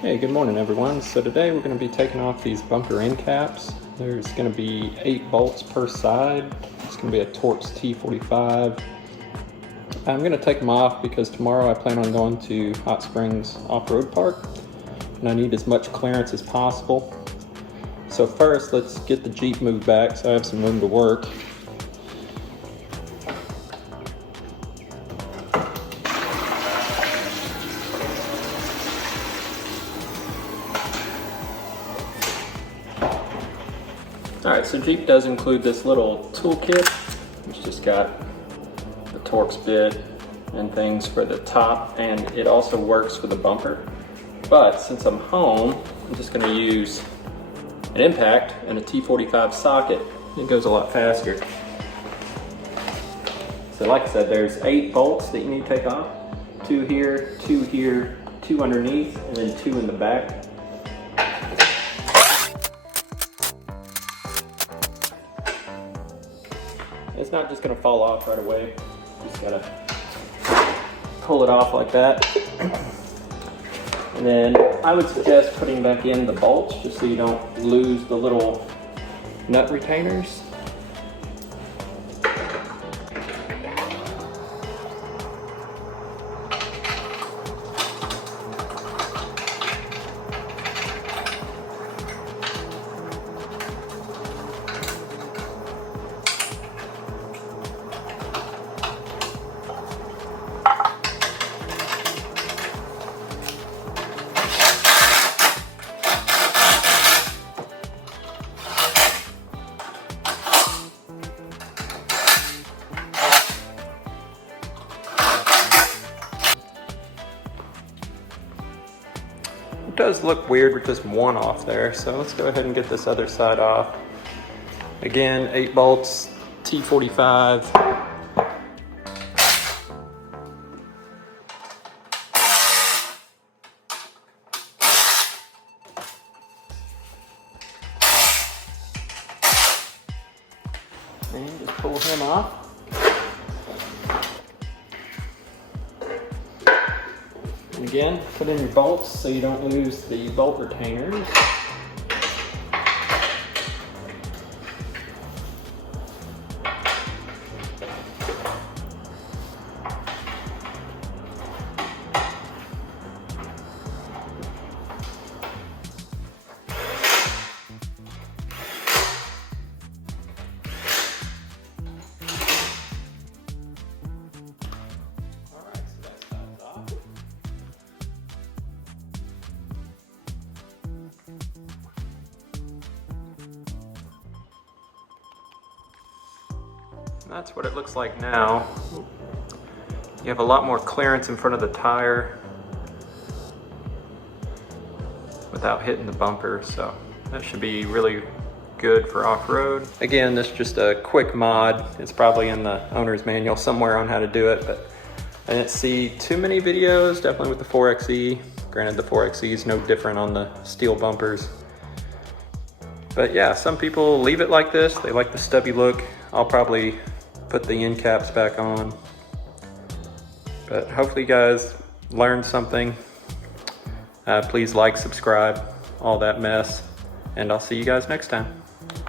Hey, good morning everyone. So today we're going to be taking off these bumper end caps. There's going to be 8 bolts per side. It's going to be a Torx T45. I'm going to take them off because tomorrow I plan on going to Hot Springs Off-Road Park and I need as much clearance as possible. So first let's get the Jeep moved back so I have some room to work. Alright, so Jeep does include this little toolkit. It's just got the Torx bit and things for the top, and it also works for the bumper. But since I'm home, I'm just going to use an impact and a T45 socket. It goes a lot faster. So like I said, there's 8 bolts that you need to take off. 2 here, 2 underneath, and then 2 in the back. It's not just going to fall off right away. Just got to pull it off like that. And then I would suggest putting back in the bolts just so you don't lose the little nut retainers. It does look weird with just one off there, so let's go ahead and get this other side off. Again, 8 bolts, T45. And just pull him off. And again, put in your bolts so you don't lose the bolt retainers. That's what it looks like now. You have a lot more clearance in front of the tire without hitting the bumper, so that should be really good for off-road. Again, this is just a quick mod. It's probably in the owner's manual somewhere on how to do it, but I didn't see too many videos, definitely with the 4xe. Granted, the 4xe is no different on the steel bumpers. But yeah, some people leave it like this. They like the stubby look. I'll probably put the end caps back on. But hopefully you guys learned something. Please like, subscribe, all that mess. And I'll see you guys next time.